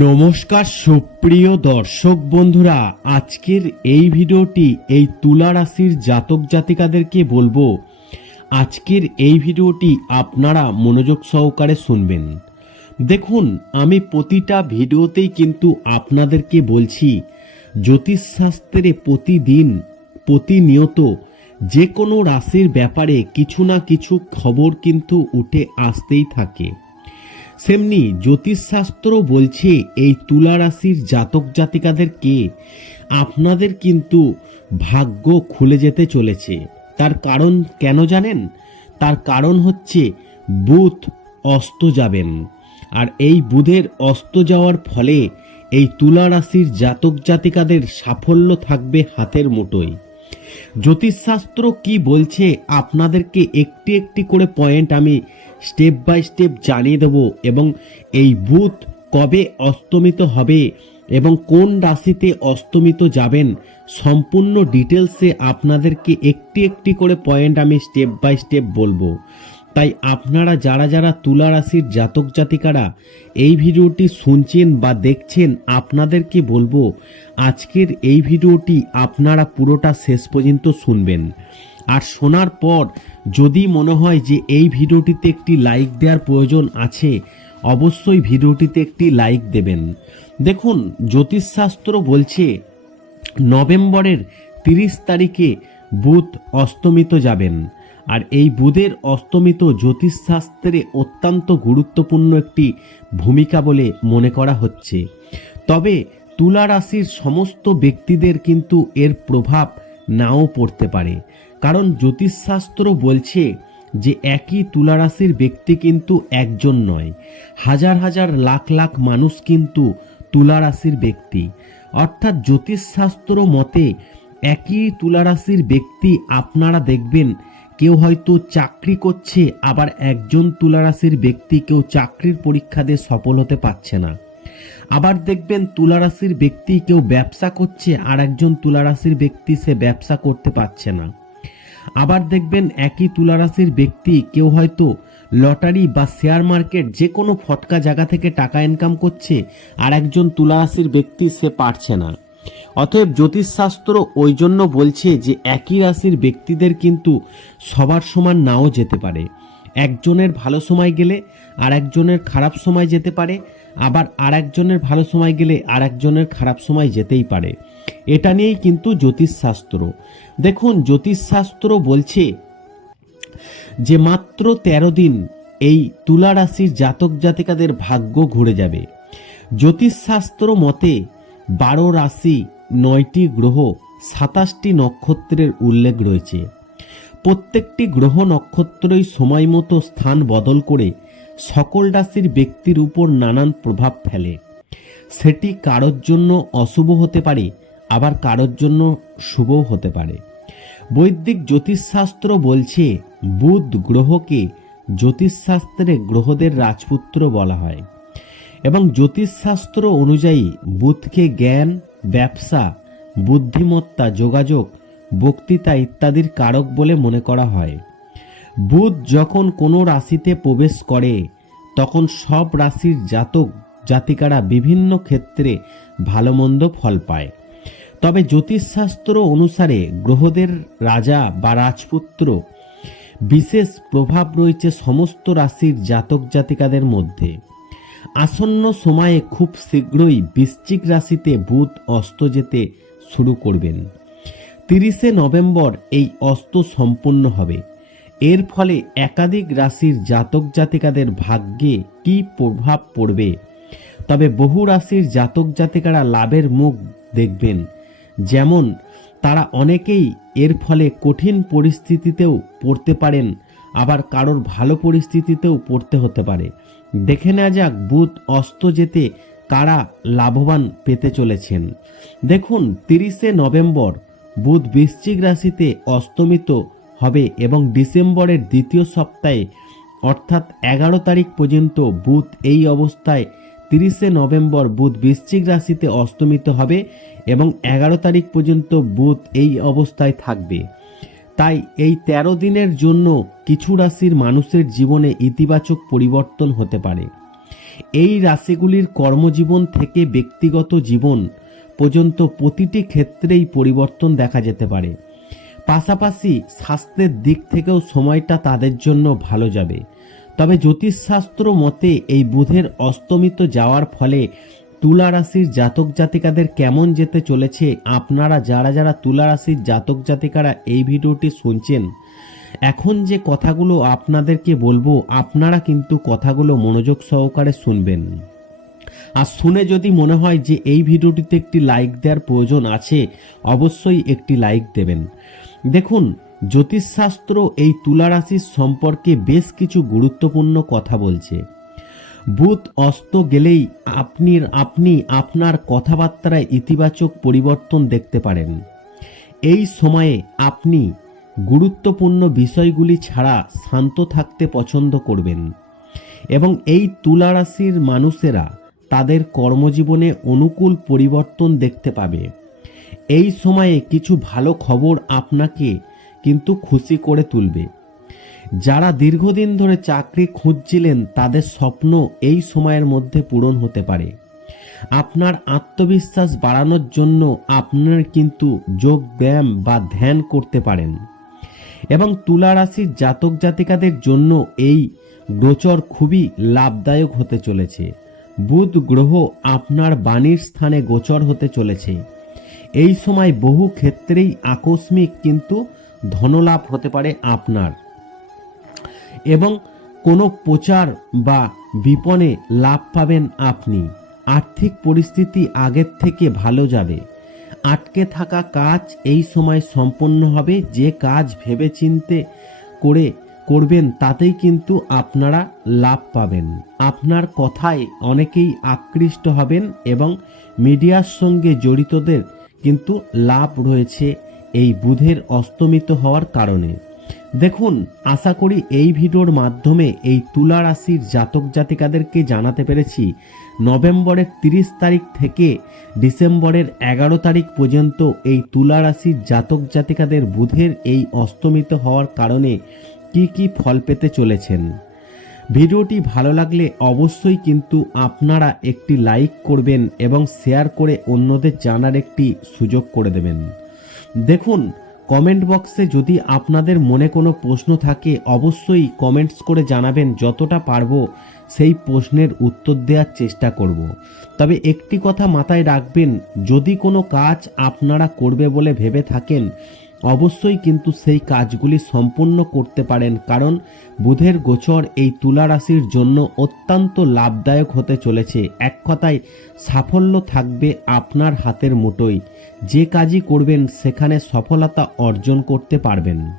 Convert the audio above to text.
নমস্কার সুপ্রিয় দর্শক বন্ধুরা, আজকের এই ভিডিওটি এই তুলা রাশির জাতক জাতিকাদেরকে বলব। আজকের এই ভিডিওটি আপনারা মনোযোগ সহকারে শুনবেন। দেখুন, আমি প্রতিটা ভিডিওতেই কিন্তু আপনাদেরকে বলছি, জ্যোতিষশাস্ত্রে প্রতিদিন, প্রতিনিয়ত যে কোনো রাশির ব্যাপারে কিছু না কিছু খবর কিন্তু উঠে আসতেই থাকে। সেমনি জ্যোতিষশাস্ত্র বলছে এই তুলা রাশির জাতক জাতিকাদেরকে আপনাদের কিন্তু ভাগ্য খুলে যেতে চলেছে। তার কারণ কেন জানেন? তার কারণ হচ্ছে বুধ অস্ত যাবেন। আর এই বুধের অস্ত যাওয়ার ফলে এই তুলা রাশির জাতক জাতিকাদের সাফল্য থাকবে হাতের মুঠোয়। জ্যোতিষশাস্ত্র কি বলছে? আপনাদেরকে একটি একটি করে পয়েন্ট আমি স্টেপ বাই স্টেপ জানিয়ে দেব এবং এই বুধ কবে অস্তমিত হবে এবং কোন রাশিতে অস্তমিত যাবেন সম্পূর্ণ ডিটেলসে আপনাদেরকে একটি একটি করে পয়েন্ট আমি স্টেপ বাই স্টেপ বলব। তাই আপনারা যারা যারা তুলা রাশির জাতক জাতিকারা এই ভিডিওটি শুনছেন বা দেখছেন, আপনাদেরকে বলব, আজকের এই ভিডিওটি আপনারা পুরোটা শেষ পর্যন্ত শুনবেন। আর শোনার পর যদি মনে হয় যে এই ভিডিওটিতে একটি লাইক দেওয়ার প্রয়োজন আছে, অবশ্যই ভিডিওটিতে একটি লাইক দেবেন। দেখুন, জ্যোতিষশাস্ত্র বলছে, নভেম্বরের তিরিশ তারিখে বুধ অস্তমিত যাবেন। আর এই বুধের অস্তমিত জ্যোতিষশাস্ত্রে অত্যন্ত গুরুত্বপূর্ণ একটি ভূমিকা বলে মনে করা হচ্ছে। তবে তুলা রাশির সমস্ত ব্যক্তিদের কিন্তু এর প্রভাব নাও পড়তে পারে। কারণ জ্যোতিষশাস্ত্র বলছে যে একই তুলা রাশির ব্যক্তি কিন্তু একজন নয়। হাজার হাজার লাখ লাখ মানুষ কিন্তু তুলা রাশির ব্যক্তি। অর্থাৎ জ্যোতিষশাস্ত্র মতে একই তুলা রাশির ব্যক্তি আপনারা দেখবেন কেউ হয়তো চাকরি করছে, আবার একজন তুলা রাশির ব্যক্তি কেউ চাকরির পরীক্ষা দিয়ে সফল হতে পারছে না। আবার দেখবেন তুলা রাশির ব্যক্তি কেউ ব্যবসা করছে, আর একজন তুলা রাশির ব্যক্তি সে ব্যবসা করতে পারছে না। আবার দেখবেন একই তুলারাশির ব্যক্তি কেউ হয়তো লটারি বা শেয়ার মার্কেট যে কোনো ফটকা জায়গা থেকে টাকা ইনকাম করছে আর একজন তুলারাশির ব্যক্তি সে পারছে না। অতএব জ্যোতিষশাস্ত্র ওই জন্য বলছে যে একই রাশির ব্যক্তিদের কিন্তু সবার সমান নাও যেতে পারে। একজনের ভালো সময় গেলে আর একজনের খারাপ সময় যেতে পারে। আবার আর একজনের ভালো সময় গেলে আর একজনের খারাপ সময় যেতেই পারে। এটা নিয়েই কিন্তু জ্যোতিষশাস্ত্র। দেখুন, জ্যোতিষশাস্ত্র বলছে যে মাত্র তেরো দিন এই তুলা রাশির জাতক জাতিকাদের ভাগ্য ঘুরে যাবে। জ্যোতিষশাস্ত্র মতে বারো রাশি নয়টি গ্রহ সাতাশটি নক্ষত্রের উল্লেখ রয়েছে। প্রত্যেকটি গ্রহ নক্ষত্রই সময় মতো স্থান বদল করে সকল রাশির ব্যক্তির উপর নানান প্রভাব ফেলে। সেটি কারোর জন্য অশুভ হতে পারে, আবার কারোর জন্য শুভও হতে পারে। বৈদিক জ্যোতিষশাস্ত্র বলছে, বুধ গ্রহকে জ্যোতিষশাস্ত্রে গ্রহদের রাজপুত্র বলা হয়। এবং জ্যোতিষশাস্ত্র অনুযায়ী বুধকে জ্ঞান, ব্যবসা, বুদ্ধিমত্তা, যোগাযোগ, বক্তৃতা ইত্যাদির কারক বলে মনে করা হয়। বুধ যখন কোনো রাশিতে প্রবেশ করে, তখন সব রাশির জাতক জাতিকারা বিভিন্ন ক্ষেত্রে ভালো মন্দ ফল পায়। তবে জ্যোতিষশাস্ত্র অনুসারে গ্রহদের রাজা বা রাজপুত্র বিশেষ প্রভাব রয়েছে সমস্ত রাশির জাতক জাতিকাদের মধ্যে। আসন্ন সময়ে খুব শীঘ্রই বৃশ্চিক রাশিতে বুধ অস্ত যেতে শুরু করবেন। তিরিশে নভেম্বর এই অস্ত সম্পূর্ণ হবে। এর ফলে একাধিক রাশির জাতক জাতিকাদের ভাগ্যে কী প্রভাব পড়বে? তবে বহু রাশির জাতক জাতিকারা লাভের মুখ দেখবেন। যেমন, তারা অনেকেই এর ফলে কঠিন পরিস্থিতিতেও পড়তে পারেন, আবার কারোর ভালো পরিস্থিতিতেও পড়তে হতে পারে। দেখে নেওয়া যাক বুধ অস্ত যেতে কারা লাভবান পেতে চলেছেন। দেখুন, তিরিশে নভেম্বর, বুধ বৃশ্চিক রাশিতে অস্তমিত হবে এবং ডিসেম্বরের দ্বিতীয় সপ্তাহে, অর্থাৎ এগারো তারিখ পর্যন্ত বুধ এই অবস্থায়, তিরিশে নভেম্বর বুধ বৃশ্চিক রাশিতে অস্তমিত হবে এবং এগারো তারিখ পর্যন্ত বুধ এই অবস্থায় থাকবে। তাই এই তেরো দিনের জন্য কিছু রাশির মানুষের জীবনে ইতিবাচক পরিবর্তন হতে পারে। এই রাশিগুলির কর্মজীবন থেকে ব্যক্তিগত জীবন পর্যন্ত প্রতিটি ক্ষেত্রেই পরিবর্তন দেখা যেতে পারে। পাশাপাশি স্বাস্থ্যের দিক থেকেও সময়টা তাদের জন্য ভালো যাবে। তবে জ্যোতিষশাস্ত্র মতে এই বুধের অস্তমিত যাওয়ার ফলে তুলা রাশির জাতক জাতিকাদের কেমন যেতে চলেছে, আপনারা যারা যারা তুলা রাশির জাতক জাতিকারা এই ভিডিওটি শুনছেন, এখন যে কথাগুলো আপনাদেরকে বলব, আপনারা কিন্তু কথাগুলো মনোযোগ সহকারে শুনবেন। আর শুনে যদি মনে হয় যে এই ভিডিওটিতে একটি লাইক দেওয়ার প্রয়োজন আছে, অবশ্যই একটি লাইক দেবেন। দেখুন, জ্যোতিষশাস্ত্র এই তুলা রাশির সম্পর্কে বেশ কিছু গুরুত্বপূর্ণ কথা বলছে। বুধ অস্ত গেলেই আপনি আপনি আপনার কথাবার্তায় ইতিবাচক পরিবর্তন দেখতে পারেন। এই সময়ে আপনি গুরুত্বপূর্ণ বিষয়গুলি ছাড়া শান্ত থাকতে পছন্দ করবেন এবং এই তুলা রাশির মানুষেরা তাদের কর্মজীবনে অনুকূল পরিবর্তন দেখতে পাবে। এই সময়ে কিছু ভালো খবর আপনাকে কিন্তু খুশি করে তুলবে। যারা দীর্ঘদিন ধরে চাকরি খুঁজছিলেন, তাদের স্বপ্ন এই সময়ের মধ্যে পূরণ হতে পারে। আপনার আত্মবিশ্বাস বাড়ানোর জন্য আপনার কিন্তু যোগ ব্যায়াম বা ধ্যান করতে পারেন। এবং তুলা রাশির জাতক জাতিকাদের জন্য এই গোচর খুবই লাভদায়ক হতে চলেছে। বুধ গ্রহ আপনার বাণীর স্থানে গোচর হতে চলেছে। এই সময় বহু ক্ষেত্রেই আকস্মিক কিন্তু ধনলাভ হতে পারে আপনার। এবং কোনো প্রচার বা বিপণে লাভ পাবেন আপনি। আর্থিক পরিস্থিতি আগের থেকে ভালো যাবে। আটকে থাকা কাজ এই সময় সম্পন্ন হবে। যে কাজ ভেবে চিনতে করে করবেন তাতেই কিন্তু আপনারা লাভ পাবেন। আপনার কথায় অনেকেই আকৃষ্ট হবেন এবং মিডিয়ার সঙ্গে জড়িতদের কিন্তু লাভ রয়েছে এই বুধের অস্তমিত হওয়ার কারণে। দেখুন, আশা করি এই ভিডিওর মাধ্যমে এই তুলা রাশির জাতক জাতিকাদেরকে জানাতে পেরেছি, নভেম্বরের তিরিশ তারিখ থেকে ডিসেম্বরের এগারো তারিখ পর্যন্ত এই তুলা রাশির জাতক জাতিকাদের বুধের এই অস্তমিত হওয়ার কারণে কি কি ফল পেতে চলেছেন। ভিডিওটি ভালো লাগলে অবশ্যই কিন্তু আপনারা একটি লাইক করবেন এবং শেয়ার করে অন্যদের জানার একটি সুযোগ করে দেবেন দেখুন কমেন্ট বক্সে যদি আপনাদের মনে কোনো প্রশ্ন থাকে, অবশ্যই কমেন্টস করে জানাবেন যতটা পারব, সেই প্রশ্নের উত্তর দেওয়ার চেষ্টা করব। তবে একটি কথা মাথায় রাখবেন, যদি কোনো কাজ আপনারা করবে বলে ভেবে থাকেন অবশ্যই কিন্তু সেই কাজগুলি সম্পূর্ণ করতে পারেন, কারণ বুধের গোচর এই তুলা রাশির জন্য অত্যন্ত লাভদায়ক হতে চলেছে। এক কথায়, সাফল্য থাকবে আপনার হাতের মুঠোয়। যে কাজই করবেন, সেখানে সফলতা অর্জন করতে পারবেন।